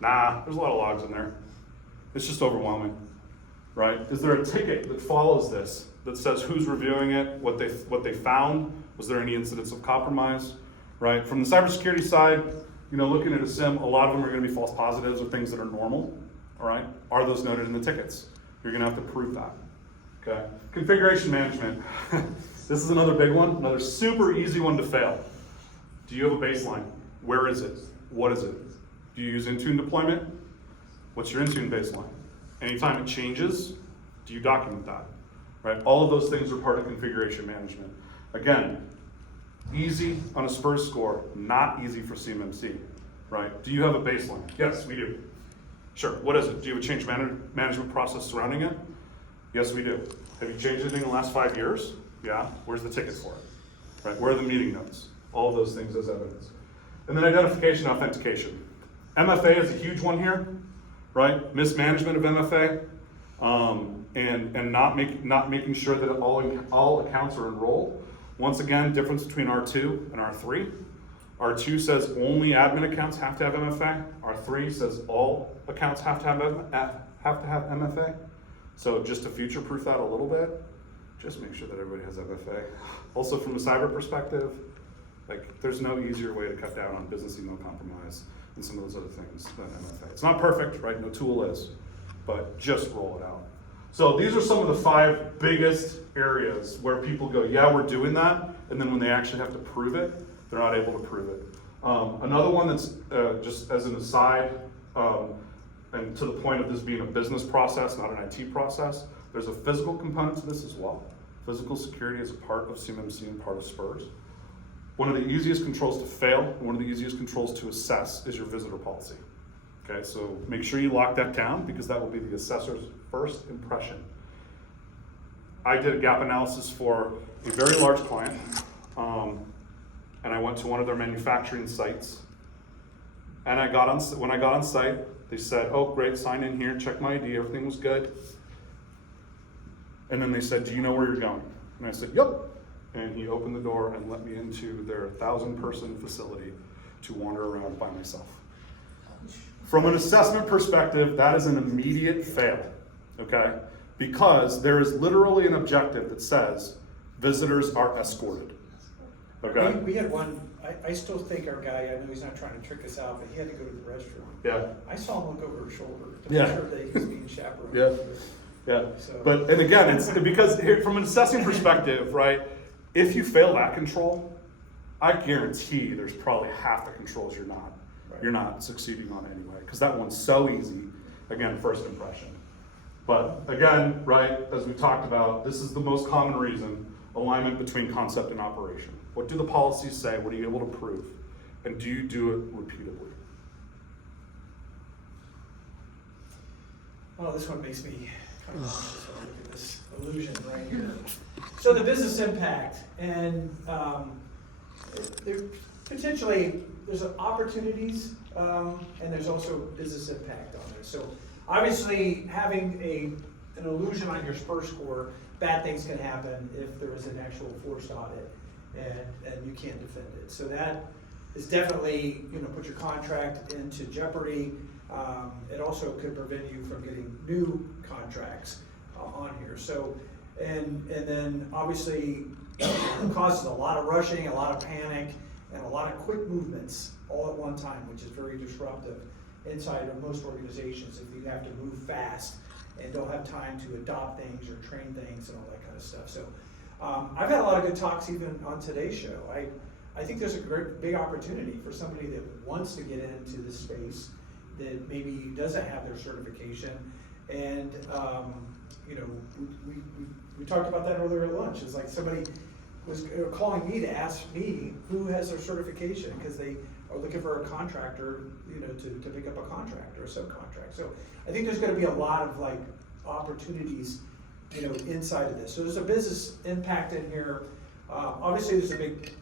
Nah, there's a lot of logs in there. It's just overwhelming, right? Is there a ticket that follows this that says who's reviewing it, what they found? Was there any incidents of compromise, right? From the cybersecurity side, looking at a SIM, a lot of them are going to be false positives or things that are normal, all right? Are those noted in the tickets? You're going to have to prove that, okay? Configuration management. This is another big one, another super easy one to fail. Do you have a baseline? Where is it? What is it? Do you use Intune deployment? What's your Intune baseline? Anytime it changes, do you document that? Right? All of those things are part of configuration management. Again, easy on a SPRS score, not easy for CMMC, right? Do you have a baseline? Yes, we do. Sure, what is it? Do you have a change management process surrounding it? Yes, we do. Have you changed anything in the last 5 years? Yeah, where's the ticket for it? Right, where are the meeting notes? All of those things as evidence. And then identification, authentication. MFA is a huge one here, right? Mismanagement of MFA, and not making sure that all accounts are enrolled. Once again, difference between R2 and R3. R2 says only admin accounts have to have MFA. R3 says all accounts have to have MFA. So just to future-proof that a little bit, just make sure that everybody has MFA. Also, from a cyber perspective, like there's no easier way to cut down on business email compromise and some of those other things than MFA. It's not perfect, right? No tool is, but just roll it out. So these are some of the 5 biggest areas where people go, yeah, we're doing that, and then when they actually have to prove it, they're not able to prove it. Another one that's just as an aside, and to the point of this being a business process, not an IT process, there's a physical component to this as well. Physical security is a part of CMMC and part of SPRS. One of the easiest controls to fail, and one of the easiest controls to assess is your visitor policy. Okay, so make sure you lock that down because that will be the assessor's first impression. I did a gap analysis for a very large client, and I went to one of their manufacturing sites. And when I got on site, they said, oh great, sign in here, check my ID, everything was good. And then they said, do you know where you're going? And I said, yep. And he opened the door and let me into their 1,000-person facility to wander around by myself. From an assessment perspective, that is an immediate fail, okay? Because there is literally an objective that says visitors are escorted, okay? We had one, I still think our guy, I know he's not trying to trick us out, but he had to go to the restroom. Yeah. I saw him look over his shoulder to Yeah. make sure that he was being chaperoned. Yeah. Yeah, So- but, and again, it's because here, from an assessing perspective, right, if you fail that control, I guarantee there's probably half the controls you're not succeeding on anyway, because that one's so easy, again, first impression. But again, right, as we talked about, this is the most common reason, alignment between concept and operation. What do the policies say? What are you able to prove? And do you do it repeatably? Oh, this one makes me kind of anxious when I look at this illusion right here. So the business impact, and there potentially there's opportunities, and there's also business impact on it. So obviously having an illusion on your SPRS score, bad things can happen if there is an actual forced audit and you can't defend it. So that is definitely, put your contract into jeopardy. It also could prevent you from getting new contracts on here. So, and then obviously it causes a lot of rushing, a lot of panic, and a lot of quick movements all at one time, which is very disruptive inside of most organizations if you have to move fast and don't have time to adopt things or train things and all that kind of stuff. So I've had a lot of good talks even on today's show. I think there's a great big opportunity for somebody that wants to get into this space that maybe doesn't have their certification. And we talked about that earlier at lunch. It's like somebody was calling me to ask me who has their certification because they are looking for a contractor, to pick up a contract or a subcontract. So I think there's going to be a lot of opportunities, inside of this. So there's a business impact in here. Obviously, there's a big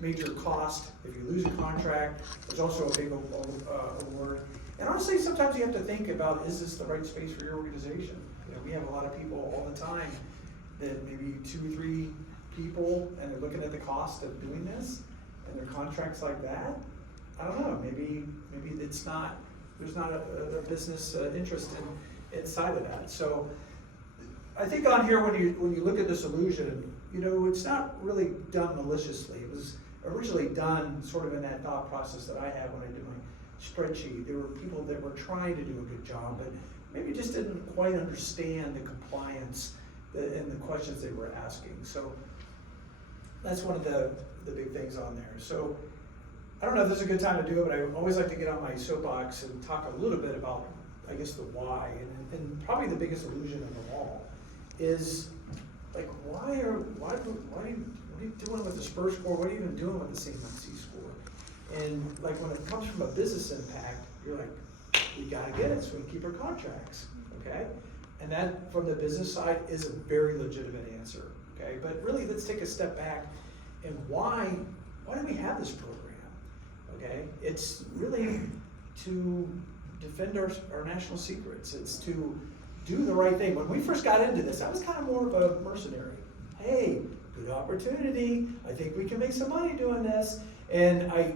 major cost if you lose a contract. There's also a big award. And honestly, sometimes you have to think about, is this the right space for your organization? We have a lot of people all the time that maybe 2 or 3 people, and they're looking at the cost of doing this, and their contracts like that. I don't know, maybe it's not, there's not a business interest inside of that. So I think on here, when you look at this illusion, it's not really done maliciously. It was originally done sort of in that thought process that I had when I did my spreadsheet. There were people that were trying to do a good job, but maybe just didn't quite understand the compliance and the questions they were asking. So that's one of the big things on there. So I don't know if this is a good time to do it, but I always like to get on my soapbox and talk a little bit about, I guess, the why, and probably the biggest illusion of them all is, like, what are you doing with the SPRS score? What are you even doing with the CMMC score? And like when it comes from a business impact, you're like, we gotta get it so we can keep our contracts, okay? And that, from the business side, is a very legitimate answer, okay? But really, let's take a step back and why do we have this program, okay? It's really to defend our national secrets. It's to do the right thing. When we first got into this, I was kind of more of a mercenary. Hey, good opportunity. I think we can make some money doing this. And I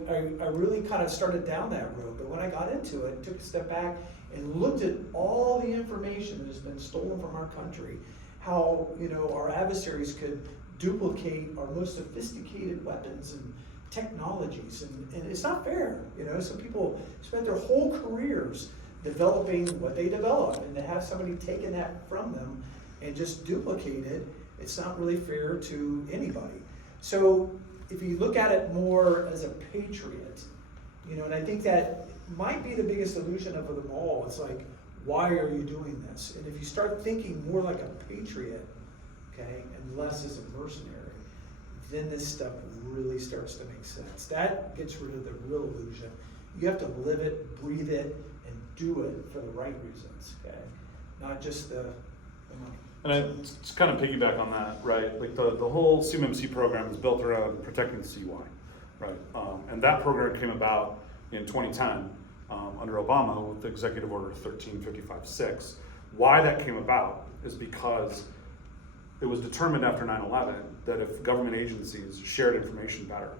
really kind of started down that road. But when I got into it, took a step back and looked at all the information that has been stolen from our country, how, you know, our adversaries could duplicate our most sophisticated weapons and technologies, and it's not fair, you know. Some people spent their whole careers developing what they develop, and to have somebody taking that from them and just duplicate it, it's not really fair to anybody. So if you look at it more as a patriot, you know, and I think that might be the biggest illusion of them all. It's like, why are you doing this? And if you start thinking more like a patriot, okay, and less as a mercenary, then this stuff really starts to make sense. That gets rid of the real illusion. You have to live it, breathe it, and do it for the right reasons, okay? Not just the money. And I just kind of piggyback on that, right? Like the whole CMMC program is built around protecting the CUI, right? And that program came about in 2010 under Obama with the Executive Order 13556. Why that came about is because it was determined after 9/11 that if government agencies shared information better,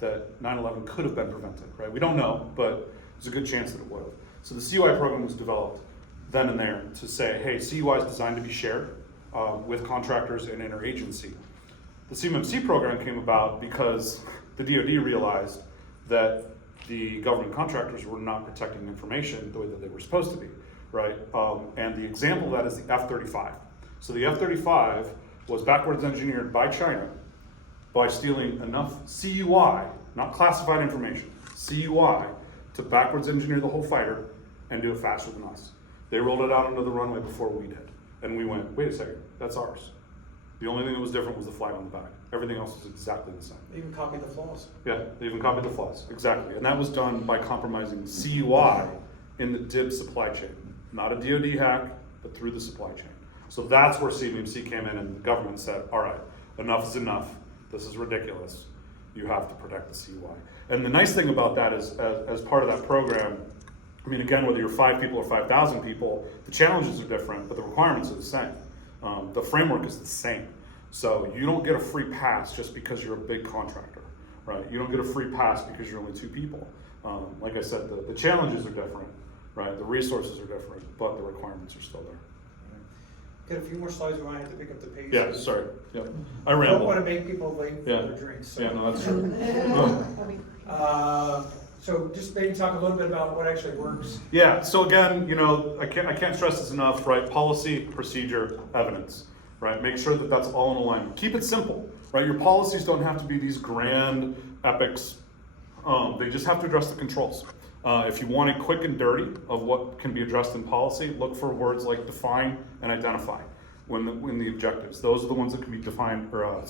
that 9/11 could have been prevented, right? We don't know, but there's a good chance that it would have. So the CUI program was developed then and there to say, hey, CUI is designed to be shared with contractors and interagency. The CMMC program came about because the DoD realized that the government contractors were not protecting information the way that they were supposed to be, right? And the example of that is the F-35. So the F-35 was backwards engineered by China by stealing enough CUI, not classified information, CUI, to backwards engineer the whole fighter and do it faster than us. They rolled it out onto the runway before we did. And we went, wait a second, that's ours. The only thing that was different was the flag on the back. Everything else was exactly the same. They even copied the flaws. Yeah, they even copied the flaws, exactly. And that was done by compromising CUI in the DIB supply chain. Not a DoD hack, but through the supply chain. So that's where CMMC came in, and the government said, all right, enough is enough. This is ridiculous. You have to protect the CUI. And the nice thing about that is, as part of that program, I mean, again, whether you're 5 people or 5,000 people, the challenges are different, but the requirements are the same. The framework is the same. So you don't get a free pass just because you're a big contractor, right? You don't get a free pass because you're only 2 people. Like I said, the challenges are different, right? The resources are different, but the requirements are still there. Got a few more slides, we might have to pick up the pace. Yeah, sorry. Yeah, I I don't rambled. want to make people late for Yeah. their drinks. So. Yeah, no, that's true. So just maybe talk a little bit about what actually works. Yeah, so again, you know, I can't stress this enough, right? Policy, procedure, evidence, right? Make sure that that's all in alignment. Keep it simple, right? Your policies don't have to be these grand epics. They just have to address the controls. If you want it quick and dirty of what can be addressed in policy, look for words like define and identify when the objectives. Those are the ones that can be defined, or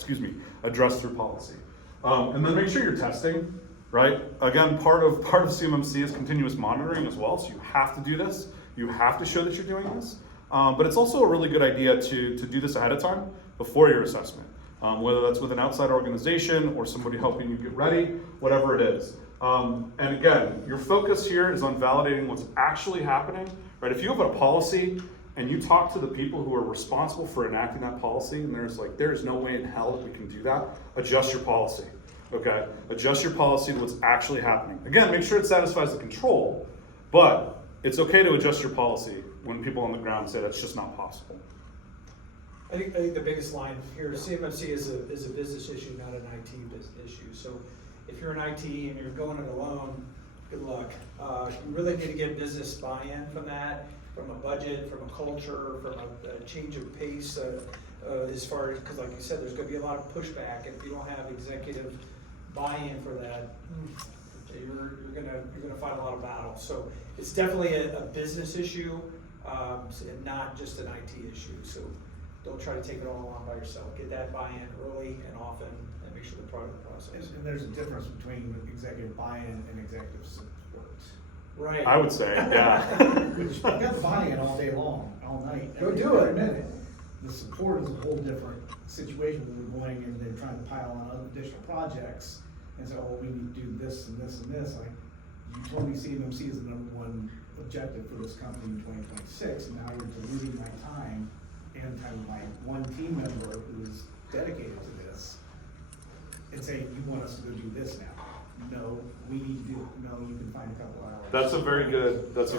addressed through policy. And then make sure you're testing, right? Again, part of CMMC is continuous monitoring as well, so you have to do this. You have to show that you're doing this. But it's also a really good idea to do this ahead of time before your assessment, whether that's with an outside organization or somebody helping you get ready, whatever it is. And again, your focus here is on validating what's actually happening, right? If you have a policy and you talk to the people who are responsible for enacting that policy, and there's no way in hell that we can do that, adjust your policy, okay? Adjust your policy to what's actually happening. Again, make sure it satisfies the control, but it's okay to adjust your policy when people on the ground say that's just not possible. I think the biggest line here, CMMC is a business issue, not an IT issue. So if you're in IT and you're going it alone, good luck. You really need to get business buy-in from that, from a budget, from a culture, from a change of pace, as far as, because like you said, there's going to be a lot of pushback, and if you don't have executive buy-in for that, you're gonna fight a lot of battles. So it's definitely a business issue, and not just an IT issue. So don't try to take it all on by yourself. Get that buy-in early and often, and make sure they're part of the process. And there's a difference between executive buy-in and executive support. Right. I would say, yeah. Which, you got the buy-in all day long, all night. Go every- do it. every minute. The support is a whole different situation when we're going and they're trying to pile on other additional projects and say, oh, we need to do this and this and this. Like, you told me CMMC is the #1 objective for this company in 2026, and now you're diluting my time and time of my one team member who is dedicated to this, and saying, you want us to go do this now. No, we need to do, no, you can find a couple hours. That's a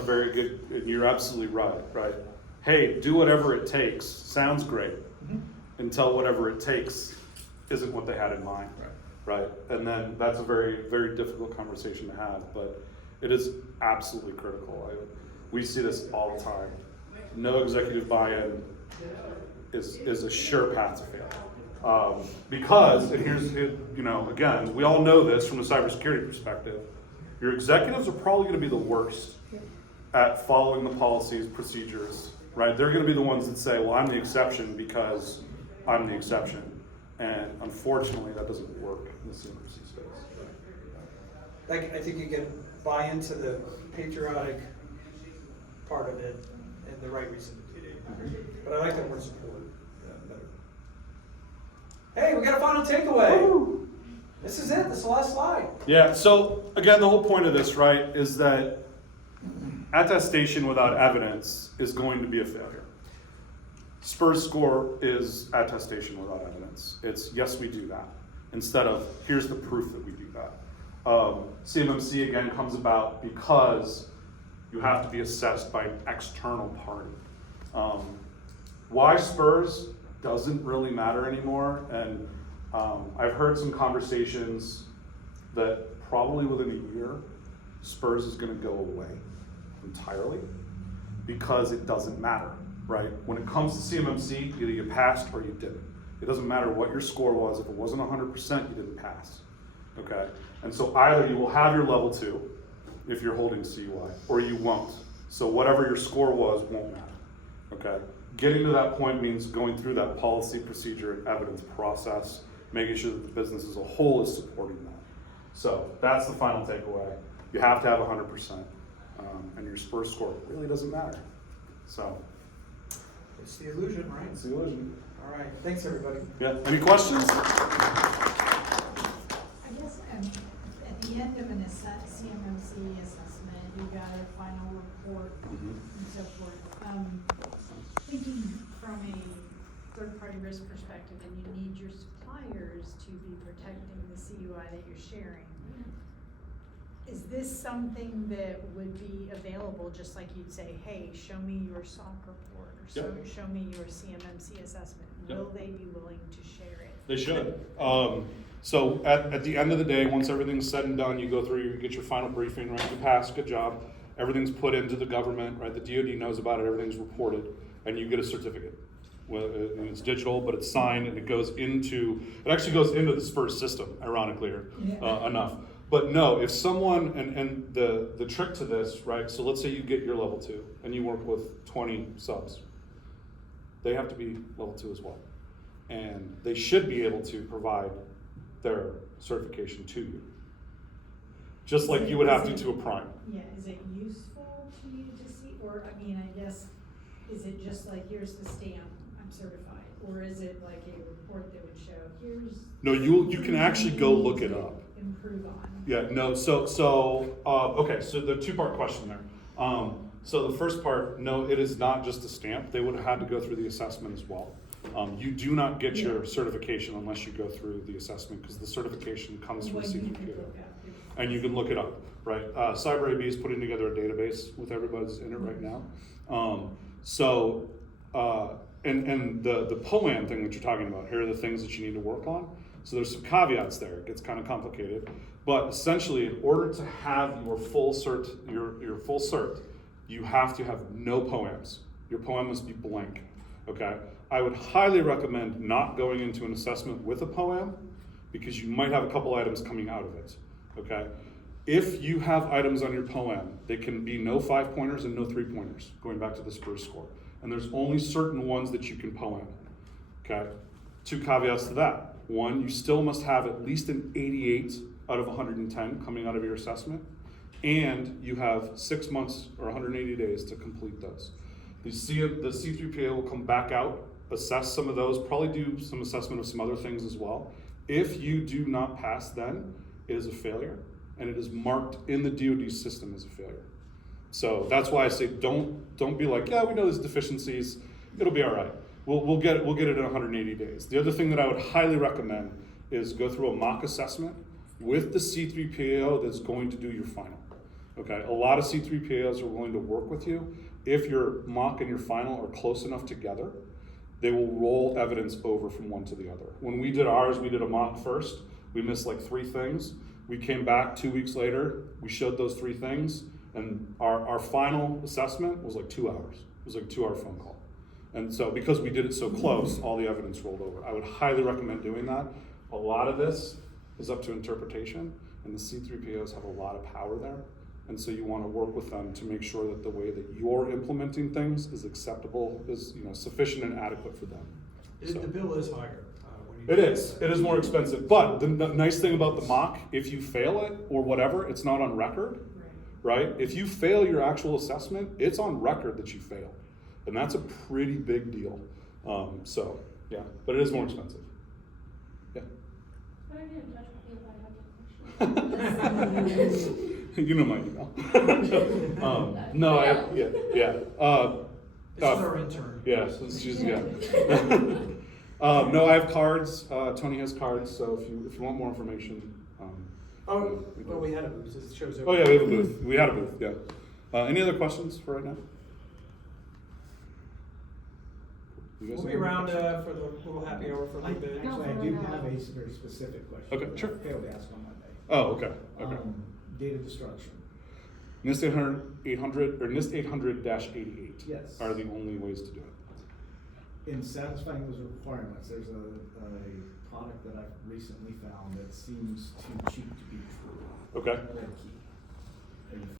very good, and you're absolutely right. Hey, do whatever it takes, sounds great, until whatever it takes isn't what they had in mind. Right? And then that's a very, very difficult conversation to have, but it is absolutely critical. We see this all the time. No executive buy-in is a sure path to fail. Because, and here's, again, we all know this from a cybersecurity perspective, your executives are probably gonna be the worst at following the policies, procedures, right? They're gonna be the ones that say, well, I'm the exception because I'm the exception. And unfortunately, that doesn't work in the CMMC space. Like, I think you can buy into the patriotic part of it and the right reason to do it. But I like that word support better. Hey, we got a final takeaway. Woo! This is it. This is the last slide. Yeah, so again, the whole point of this, right, is that attestation without evidence is going to be a failure. SPRS score is attestation without evidence. It's yes, we do that, instead of here's the proof that we do that. CMMC again comes about because you have to be assessed by an external party. Why SPRS doesn't really matter anymore, and I've heard some conversations that probably within a year, SPRS is going to go away entirely because it doesn't matter, right? When it comes to CMMC, either you passed or you didn't. It doesn't matter what your score was. If it wasn't 100%, you didn't pass, okay? And so either you will have your level 2 if you're holding CUI, or you won't. So whatever your score was won't matter, okay? Getting to that point means going through that policy, procedure, and evidence process, making sure that the business as a whole is supporting that. So that's the final takeaway. You have to have 100%, and your SPRS score really doesn't matter. So It's the illusion, right? it's the illusion. All right. Thanks, everybody. Yeah. Any questions? I guess at the end of an CMMC assessment, you got a final report and so forth. Thinking from a third-party risk perspective, and you need your suppliers to be protecting the CUI that you're sharing. Is this something that would be available, just like you'd say, hey, show me your SOC report, or show me your CMMC assessment? Yep. Will they be willing to share it? They should. So at the end of the day, once everything's said and done, you go through, you get your final briefing, right? You pass, good job. Everything's put into the government, right? The DoD knows about it, everything's reported, and you get a certificate. Well, it's digital, but it's signed, and it actually goes into the SPRS system, ironically enough. But no, if someone, and the trick to this, right? So let's say you get your level 2, and you work with 20 subs. They have to be level 2 as well. And they should be able to provide their certification to you. Just like you would have to a prime. Yeah, is it useful to you to see, or, I mean, I guess, is it just like, here's the stamp, I'm certified? Or is it like a report that would show, here's. No, you can actually go look it up. Improve on. Yeah, no, okay, so the two-part question there. So the first part, no, it is not just a stamp. They would have had to go through the assessment as well. You do not get your certification unless you go through the assessment, because the certification comes from CPQ. And you can look it up, right? CyberAB is putting together a database with everybody's in it right now. And the POAM thing that you're talking about, here are the things that you need to work on. So there's some caveats there. It gets kind of complicated. But essentially, in order to have your full cert, your full cert, you have to have no POAMs. Your POAM must be blank, okay? I would highly recommend not going into an assessment with a POAM, because you might have a couple items coming out of it, okay? If you have items on your POM, they can be no 5-pointers and no 3-pointers, going back to the SPRS score. And there's only certain ones that you can POM. Okay? 2 caveats to that. 1, you still must have at least an 88 out of 110 coming out of your assessment. And you have 6 months or 180 days to complete those. The C3PA will come back out, assess some of those, probably do some assessment of some other things as well. If you do not pass then, it is a failure, and it is marked in the DoD system as a failure. So that's why I say don't be like, yeah, we know there's deficiencies, it'll be all right. We'll get it in 180 days. The other thing that I would highly recommend is go through a mock assessment with the C3PAO that's going to do your final. Okay, a lot of C3PAOs are willing to work with you. If your mock and your final are close enough together, they will roll evidence over from one to the other. When we did ours, we did a mock first. We missed like 3 things. We came back 2 weeks later, we showed those 3 things, and our final assessment was like 2 hours. It was like a 2-hour phone call. And so because we did it so close, all the evidence rolled over. I would highly recommend doing that. A lot of this is up to interpretation, and the C3PAOs have a lot of power there. And so you want to work with them to make sure that the way that you're implementing things is acceptable, is sufficient and adequate for them. So. The bill is higher. It is more expensive, but the nice thing about the mock, if you fail it or whatever, it's not on record, right? If you fail your actual assessment, it's on record that you failed, and that's a pretty big deal. So yeah, but it is more expensive. Yeah. Can I get in touch with you if I have any questions? You know my email. No, This is our intern. Yeah, so she's no, I have cards. Tony has cards, so if you want more information. Oh, well, we had a booth. It shows Oh yeah, we have a booth. We had a booth. Yeah. Any other questions for right now? You guys We'll be have any around questions? for the little happy hour for a little bit. Actually, I do have a very specific question. Okay, sure. I failed to ask on Monday. Oh, okay. Okay. Data destruction. NIST 800 or NIST 800-88 Yes. are the only ways to do it. In satisfying those requirements, there's a product that I've recently found that seems too cheap to be true. Okay. Red Key. Are you